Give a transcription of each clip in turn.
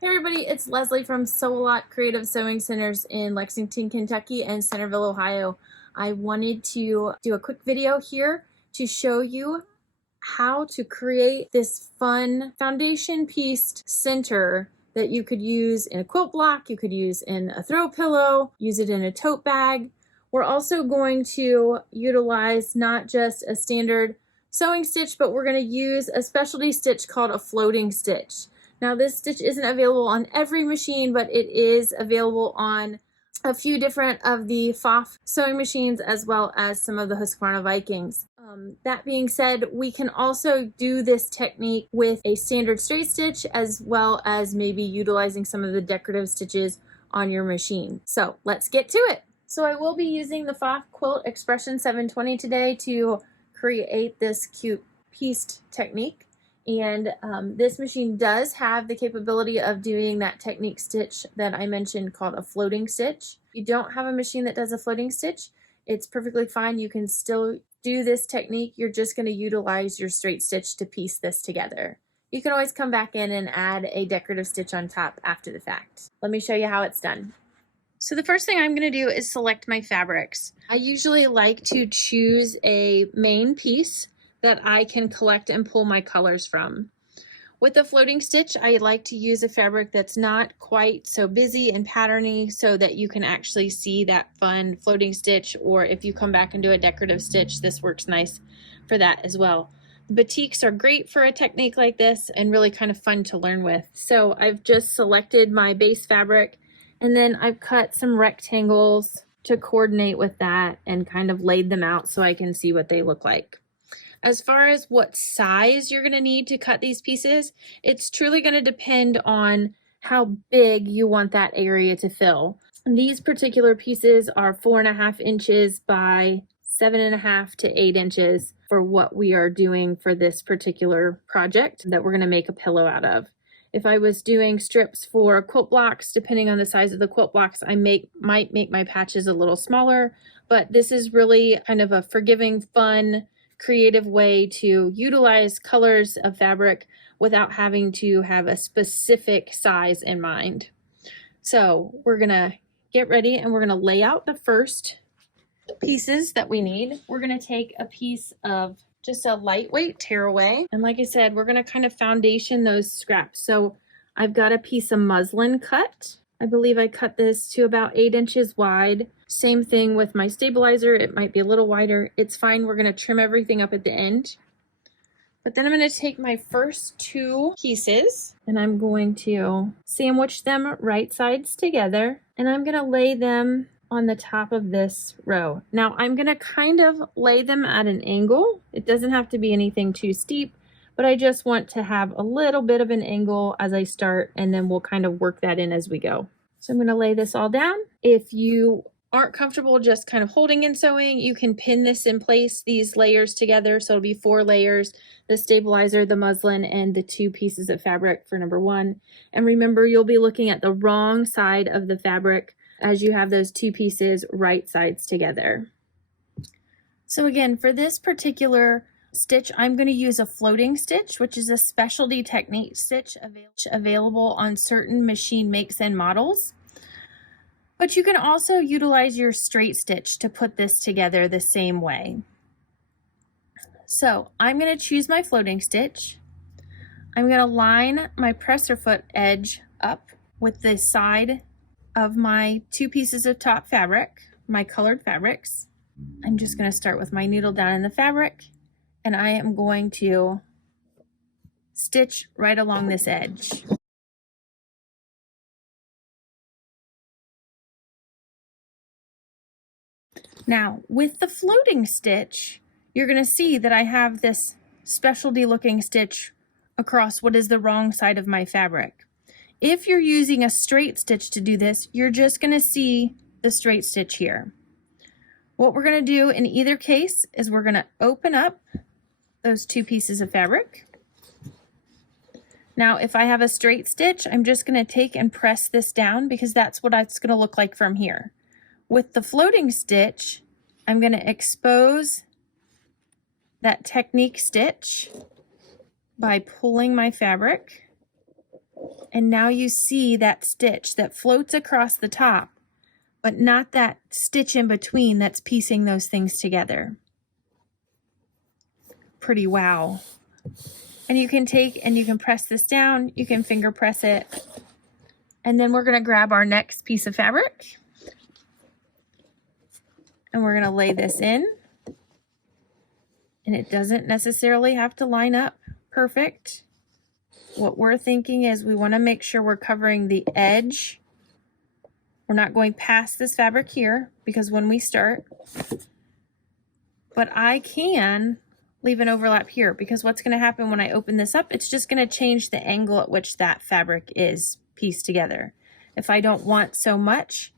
Hey everybody, it's Leslie from Sew-A-Lot Creative Sewing Centers in Lexington, Kentucky and Centerville, Ohio. I wanted to do a quick video here to show you how to create this fun foundation piece center that you could use in a quilt block, you could use in a throw pillow, use it in a tote bag. We're also going to utilize not just a standard sewing stitch, but we're going to use a specialty stitch called a floating stitch. Now this stitch isn't available on every machine, but it is available on a few different of the PFAFF sewing machines as well as some of the Husqvarna Vikings. That being said, we can also do this technique with a standard straight stitch as well as maybe utilizing some of the decorative stitches on your machine. So let's get to it. So I will be using the PFAFF Quilt Expression 720 today to create this cute pieced technique. And this machine does have the capability of doing that technique stitch that I mentioned called a floating stitch. If you don't have a machine that does a floating stitch, it's perfectly fine. You can still do this technique. You're just going to utilize your straight stitch to piece this together. You can always come back in and add a decorative stitch on top after the fact. Let me show you how it's done. So the first thing I'm going to do is select my fabrics. I usually like to choose a main piece that I can collect and pull my colors from. With the floating stitch, I like to use a fabric that's not quite so busy and patterny so that you can actually see that fun floating stitch, or if you come back and do a decorative stitch, this works nice for that as well. Batiks are great for a technique like this and really kind of fun to learn with. So I've just selected my base fabric and then I've cut some rectangles to coordinate with that and kind of laid them out so I can see what they look like. As far as what size you're going to need to cut these pieces, it's truly going to depend on how big you want that area to fill. And these particular pieces are 4.5 inches by 7.5 to 8 inches for what we are doing for this particular project that we're going to make a pillow out of. If I was doing strips for quilt blocks, depending on the size of the quilt blocks, I might make my patches a little smaller, but this is really kind of a forgiving, fun, creative way to utilize colors of fabric without having to have a specific size in mind. So we're gonna get ready and we're gonna lay out the first pieces that we need. We're gonna take a piece of just a lightweight tearaway, and like I said, we're gonna kind of foundation those scraps. So I've got a piece of muslin cut. I believe I cut this to about 8 inches wide. Same thing with my stabilizer. It might be a little wider. It's fine. We're going to trim everything up at the end. But then I'm going to take my first two pieces and I'm going to sandwich them right sides together. And I'm going to lay them on the top of this row. Now I'm going to kind of lay them at an angle. It doesn't have to be anything too steep, but I just want to have a little bit of an angle as I start, and then we'll kind of work that in as we go. So I'm going to lay this all down. If you aren't comfortable just kind of holding and sewing, you can pin this in place, these layers together. So it'll be 4 layers, the stabilizer, the muslin, and the 2 pieces of fabric for number 1. And remember, you'll be looking at the wrong side of the fabric as you have those 2 pieces right sides together. So again, for this particular stitch, I'm going to use a floating stitch, which is a specialty technique stitch available on certain machine makes and models. But you can also utilize your straight stitch to put this together the same way. So I'm going to choose my floating stitch. I'm going to line my presser foot edge up with the side of my 2 pieces of top fabric, my colored fabrics. I'm just going to start with my needle down in the fabric, and I am going to stitch right along this edge. Now, with the floating stitch, you're going to see that I have this specialty looking stitch across what is the wrong side of my fabric. If you're using a straight stitch to do this, you're just going to see the straight stitch here. What we're going to do in either case is we're going to open up those 2 pieces of fabric. Now, if I have a straight stitch, I'm just going to take and press this down because that's what it's going to look like from here. With the floating stitch, I'm going to expose that technique stitch by pulling my fabric And now you see that stitch that floats across the top, but not that stitch in between that's piecing those things together. Pretty wow. And you can take and you can press this down, you can finger press it. And then we're gonna grab our next piece of fabric and we're gonna lay this in. And it doesn't necessarily have to line up perfect. What we're thinking is we wanna make sure we're covering the edge. We're not going past this fabric here because when we start, but I can leave an overlap here because what's gonna happen when I open this up, it's just gonna change the angle at which that fabric is pieced together. If I don't want so much,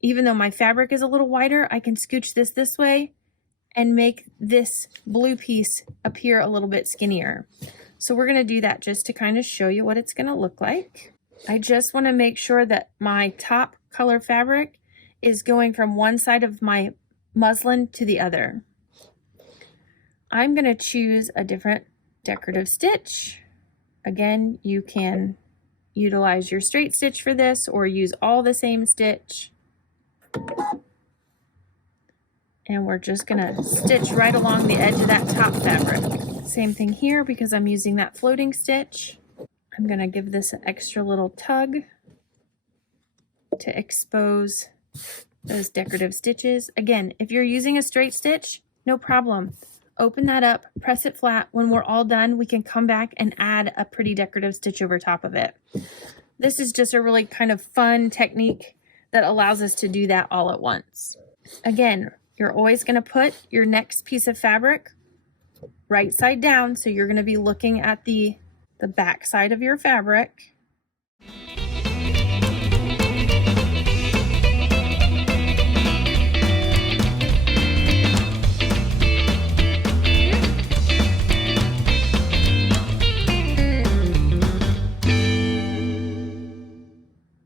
even though my fabric is a little wider, I can scooch this way and make this blue piece appear a little bit skinnier. So we're gonna do that just to kind of show you what it's gonna look like. I just wanna make sure that my top color fabric is going from one side of my muslin to the other. I'm gonna choose a different decorative stitch. Again, you can utilize your straight stitch for this or use all the same stitch. And we're just gonna stitch right along the edge of that top fabric. Same thing here because I'm using that floating stitch. I'm gonna give this an extra little tug to expose those decorative stitches. Again, if you're using a straight stitch, no problem. Open that up, press it flat. When we're all done, we can come back and add a pretty decorative stitch over top of it. This is just a really kind of fun technique that allows us to do that all at once. Again, you're always gonna put your next piece of fabric right side down, so you're gonna be looking at the back side of your fabric.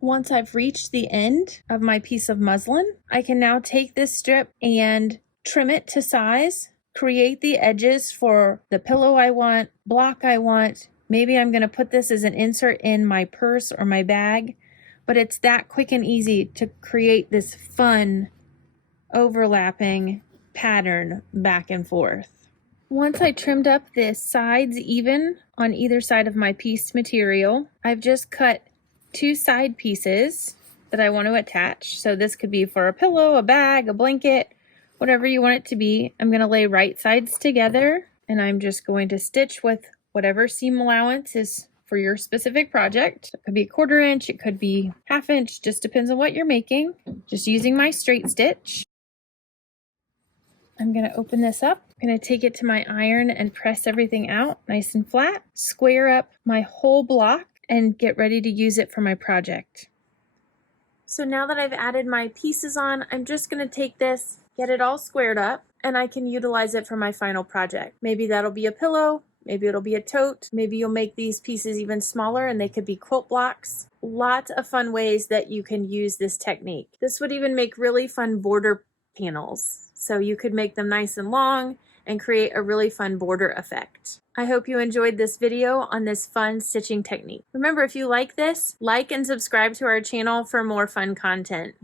Once I've reached the end of my piece of muslin, I can now take this strip and trim it to size, create the edges for the pillow I want, block I want. Maybe I'm gonna put this as an insert in my purse or my bag, but it's that quick and easy to create this fun overlapping pattern back and forth. Once I trimmed up the sides even on either side of my piece material, I've just cut 2 side pieces that I want to attach. So this could be for a pillow, a bag, a blanket, whatever you want it to be. I'm going to lay right sides together and I'm just going to stitch with whatever seam allowance is for your specific project. It could be 1/4 inch, it could be 1/2 inch, just depends on what you're making. Just using my straight stitch. I'm going to open this up. I'm going to take it to my iron and press everything out nice and flat. Square up my whole block and get ready to use it for my project. So now that I've added my pieces on, I'm just gonna take this, get it all squared up, and I can utilize it for my final project. Maybe that'll be a pillow, maybe it'll be a tote, maybe you'll make these pieces even smaller and they could be quilt blocks. Lots of fun ways that you can use this technique. This would even make really fun border panels. So you could make them nice and long and create a really fun border effect. I hope you enjoyed this video on this fun stitching technique. Remember, if you like this, like and subscribe to our channel for more fun content.